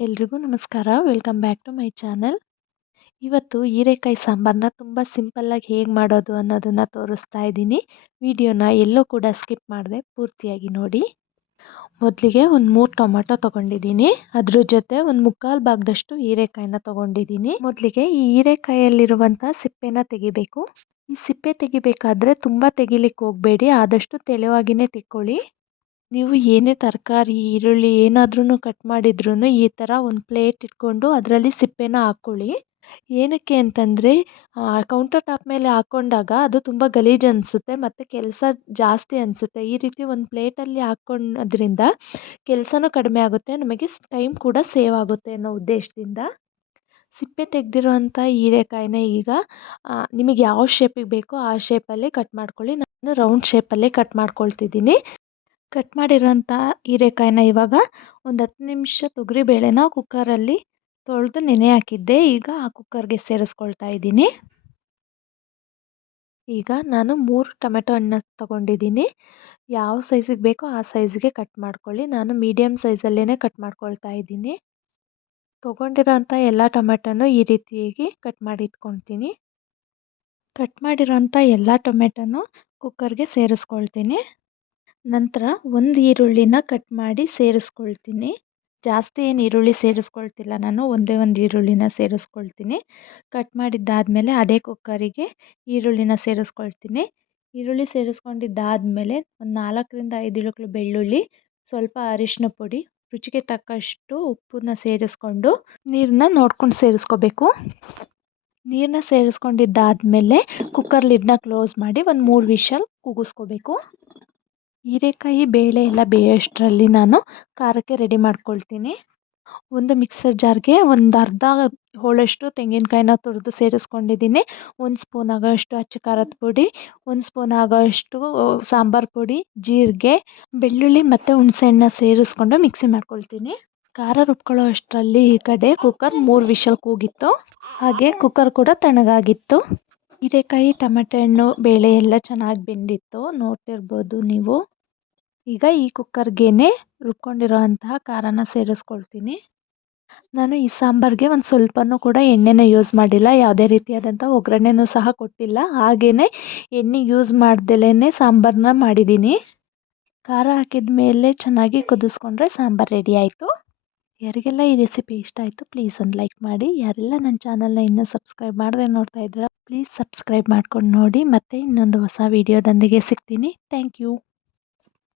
ಎಲ್ರಿಗೂ ನಮಸ್ಕಾರ. Welcome back to my channel. ಇವತ್ತು ಹೀರೆಕಾಯಿ ಸಾಂಬಾರನ್ನ ತುಂಬ ಸಿಂಪಲ್ಲಾಗಿ ಹೇಗೆ ಮಾಡೋದು ಅನ್ನೋದನ್ನು ತೋರಿಸ್ತಾ ಇದ್ದೀನಿ. ವಿಡಿಯೋನ ಎಲ್ಲೂ ಕೂಡ ಸ್ಕಿಪ್ ಮಾಡದೆ ಪೂರ್ತಿಯಾಗಿ ನೋಡಿ. ಮೊದಲಿಗೆ ಒಂದು 3 ಟೊಮೆಟೊ ತೊಗೊಂಡಿದ್ದೀನಿ. ಅದ್ರ ಜೊತೆ ಒಂದು ಮುಕ್ಕಾಲು ಭಾಗದಷ್ಟು ಹೀರೆಕಾಯಿನ ತೊಗೊಂಡಿದ್ದೀನಿ. ಮೊದಲಿಗೆ ಈ ಹೀರೆಕಾಯಲ್ಲಿರುವಂಥ ಸಿಪ್ಪೆನ ತೆಗಿಬೇಕು. ಈ ಸಿಪ್ಪೆ ತೆಗಿಬೇಕಾದ್ರೆ ತುಂಬ ತೆಗಿಲಿಕ್ಕೆ ಹೋಗಬೇಡಿ, ಆದಷ್ಟು ತೆಳುವಾಗಿಯೇ ತೆಕ್ಕೊಳ್ಳಿ. ನೀವು ಏನೇ ತರಕಾರಿ, ಈರುಳ್ಳಿ ಏನಾದ್ರೂ ಕಟ್ ಮಾಡಿದ್ರೂ ಈ ಥರ ಒಂದು ಪ್ಲೇಟ್ ಇಟ್ಕೊಂಡು ಅದರಲ್ಲಿ ಸಿಪ್ಪೆನ ಹಾಕ್ಕೊಳ್ಳಿ. ಏನಕ್ಕೆ ಅಂತಂದರೆ ಕೌಂಟರ್ ಟಾಪ್ ಮೇಲೆ ಹಾಕ್ಕೊಂಡಾಗ ಅದು ತುಂಬ ಗಲೀಜು ಅನಿಸುತ್ತೆ ಮತ್ತು ಕೆಲಸ ಜಾಸ್ತಿ ಅನಿಸುತ್ತೆ. ಈ ರೀತಿ ಒಂದು ಪ್ಲೇಟಲ್ಲಿ ಹಾಕ್ಕೊಳ್ಳೋದ್ರಿಂದ ಕೆಲಸನೂ ಕಡಿಮೆ ಆಗುತ್ತೆ, ನಮಗೆ ಟೈಮ್ ಕೂಡ ಸೇವ್ ಆಗುತ್ತೆ ಅನ್ನೋ ಉದ್ದೇಶದಿಂದ. ಸಿಪ್ಪೆ ತೆಗೆದಿರೋಂಥ ಹೀರೆಕಾಯಿನ ಈಗ ನಿಮಗೆ ಯಾವ ಶೇಪಿಗೆ ಬೇಕೋ ಆ ಶೇಪಲ್ಲಿ ಕಟ್ ಮಾಡ್ಕೊಳ್ಳಿ. ನಾನು ರೌಂಡ್ ಶೇಪಲ್ಲಿ ಕಟ್ ಮಾಡ್ಕೊಳ್ತಿದ್ದೀನಿ. ಕಟ್ ಮಾಡಿರೋಂಥ ಹೀರೆಕಾಯಿನ ಇವಾಗ ಒಂದು 10 ನಿಮಿಷ ತೊಗರಿಬೇಳೆನ ಕುಕ್ಕರಲ್ಲಿ ತೊಳೆದು ನೆನೆ ಹಾಕಿದ್ದೆ. ಈಗ ಆ ಕುಕ್ಕರ್ಗೆ ಸೇರಿಸ್ಕೊಳ್ತಾ ಇದ್ದೀನಿ. ಈಗ ನಾನು 3 ಟೊಮೆಟೊ ಹಣ್ಣನ್ನ ತೊಗೊಂಡಿದ್ದೀನಿ. ಯಾವ ಸೈಜಿಗೆ ಬೇಕೋ ಆ ಸೈಜ್ಗೆ ಕಟ್ ಮಾಡ್ಕೊಳ್ಳಿ. ನಾನು ಮೀಡಿಯಮ್ ಸೈಜಲ್ಲೇ ಕಟ್ ಮಾಡ್ಕೊಳ್ತಾ ಇದ್ದೀನಿ. ತೊಗೊಂಡಿರೋಂಥ ಎಲ್ಲ ಟೊಮೆಟೊನೂ ಈ ರೀತಿಯಾಗಿ ಕಟ್ ಮಾಡಿ ಇಟ್ಕೊಳ್ತೀನಿ. ಕಟ್ ಮಾಡಿರೋಂಥ ಎಲ್ಲ ಟೊಮೆಟೊನೂ ಕುಕ್ಕರ್ಗೆ ಸೇರಿಸ್ಕೊಳ್ತೀನಿ. ನಂತರ ಒಂದು ಈರುಳ್ಳಿನ ಕಟ್ ಮಾಡಿ ಸೇರಿಸ್ಕೊಳ್ತೀನಿ. ಜಾಸ್ತಿ ಏನು ಈರುಳ್ಳಿ ಸೇರಿಸ್ಕೊಳ್ತಿಲ್ಲ, ನಾನು ಒಂದೇ ಒಂದು ಈರುಳ್ಳಿನ ಸೇರಿಸ್ಕೊಳ್ತೀನಿ. ಕಟ್ ಮಾಡಿದ್ದಾದಮೇಲೆ ಅದೇ ಕುಕ್ಕರಿಗೆ ಈರುಳ್ಳಿನ ಸೇರಿಸ್ಕೊಳ್ತೀನಿ. ಈರುಳ್ಳಿ ಸೇರಿಸ್ಕೊಂಡಿದ್ದಾದಮೇಲೆ ಒಂದು 4ರಿಂದ 5 ಇಳಕ್ಲು ಬೆಳ್ಳುಳ್ಳಿ, ಸ್ವಲ್ಪ ಅರಿಶಿನ ಪುಡಿ, ರುಚಿಗೆ ತಕ್ಕಷ್ಟು ಉಪ್ಪನ್ನ ಸೇರಿಸ್ಕೊಂಡು ನೀರನ್ನ ನೋಡ್ಕೊಂಡು ಸೇರಿಸ್ಕೋಬೇಕು. ನೀರನ್ನ ಸೇರಿಸ್ಕೊಂಡಿದ್ದಾದಮೇಲೆ ಕುಕ್ಕರ್ ಲಿಡ್ನ ಕ್ಲೋಸ್ ಮಾಡಿ ಒಂದು 3 ವಿಷಲ್ ಕೂಗಿಸ್ಕೋಬೇಕು. ಹೀರೆಕಾಯಿ ಬೇಳೆ ಎಲ್ಲ ಬೇಯೋಷ್ಟರಲ್ಲಿ ನಾನು ಖಾರಕ್ಕೆ ರೆಡಿ ಮಾಡ್ಕೊಳ್ತೀನಿ. ಒಂದು ಮಿಕ್ಸರ್ ಜಾರ್ಗೆ ಒಂದು ಅರ್ಧ ಹೋಳಷ್ಟು ತೆಂಗಿನಕಾಯಿನ ತುರಿದು ಸೇರಿಸ್ಕೊಂಡಿದ್ದೀನಿ. 1 ಸ್ಪೂನ್ ಆಗೋಷ್ಟು ಅಚ್ಚ ಖಾರದ ಪುಡಿ, 1 ಸ್ಪೂನ್ ಆಗೋಷ್ಟು ಸಾಂಬಾರು ಪುಡಿ, ಜೀರಿಗೆ, ಬೆಳ್ಳುಳ್ಳಿ ಮತ್ತು ಹುಣಸೆಹಣ್ಣನ್ನ ಸೇರಿಸ್ಕೊಂಡು ಮಿಕ್ಸಿ ಮಾಡ್ಕೊಳ್ತೀನಿ. ಖಾರ ರುಬ್ಕೊಳ್ಳೋ ಅಷ್ಟರಲ್ಲಿ ಈ ಕಡೆ ಕುಕ್ಕರ್ 3 ವಿಷಲ್ ಕೂಗಿತ್ತು, ಹಾಗೆ ಕುಕ್ಕರ್ ಕೂಡ ತಣ್ಣಗಾಗಿತ್ತು. ಹೀರೆಕಾಯಿ, ಟೊಮೆಟೊ ಹಣ್ಣು, ಬೇಳೆ ಎಲ್ಲ ಚೆನ್ನಾಗಿ ಬೆಂದಿತ್ತು, ನೋಡ್ತಿರ್ಬೋದು ನೀವು. ಈಗ ಈ ಕುಕ್ಕರ್ಗೆ ರುಬ್ಕೊಂಡಿರೋ ಅಂತಹ ಖಾರನ ಸೇರಿಸ್ಕೊಳ್ತೀನಿ. ನಾನು ಈ ಸಾಂಬಾರಿಗೆ ಒಂದು ಸ್ವಲ್ಪನೂ ಕೂಡ ಎಣ್ಣೆನ ಯೂಸ್ ಮಾಡಿಲ್ಲ, ಯಾವುದೇ ರೀತಿಯಾದಂಥ ಒಗ್ಗರಣೆನೂ ಸಹ ಕೊಟ್ಟಿಲ್ಲ. ಹಾಗೆಯೇ ಎಣ್ಣೆ ಯೂಸ್ ಮಾಡ್ದಲೇ ಸಾಂಬಾರನ್ನ ಮಾಡಿದ್ದೀನಿ. ಖಾರ ಹಾಕಿದ ಮೇಲೆ ಚೆನ್ನಾಗಿ ಕುದಿಸ್ಕೊಂಡ್ರೆ ಸಾಂಬಾರು ರೆಡಿ ಆಯಿತು. ಯಾರಿಗೆಲ್ಲ ಈ ರೆಸಿಪಿ ಇಷ್ಟ ಆಯಿತು ಪ್ಲೀಸ್ ಒಂದು ಲೈಕ್ ಮಾಡಿ. ಯಾರೆಲ್ಲ ನನ್ನ ಚಾನಲ್ನ ಇನ್ನೂ ಸಬ್ಸ್ಕ್ರೈಬ್ ಮಾಡದೆ ನೋಡ್ತಾ ಇದ್ದೀರಾ ಪ್ಲೀಸ್ ಸಬ್ಸ್ಕ್ರೈಬ್ ಮಾಡ್ಕೊಂಡು ನೋಡಿ. ಮತ್ತೆ ಇನ್ನೊಂದು ಹೊಸ ವಿಡಿಯೋದೊಂದಿಗೆ ಸಿಗ್ತೀನಿ. Thank you.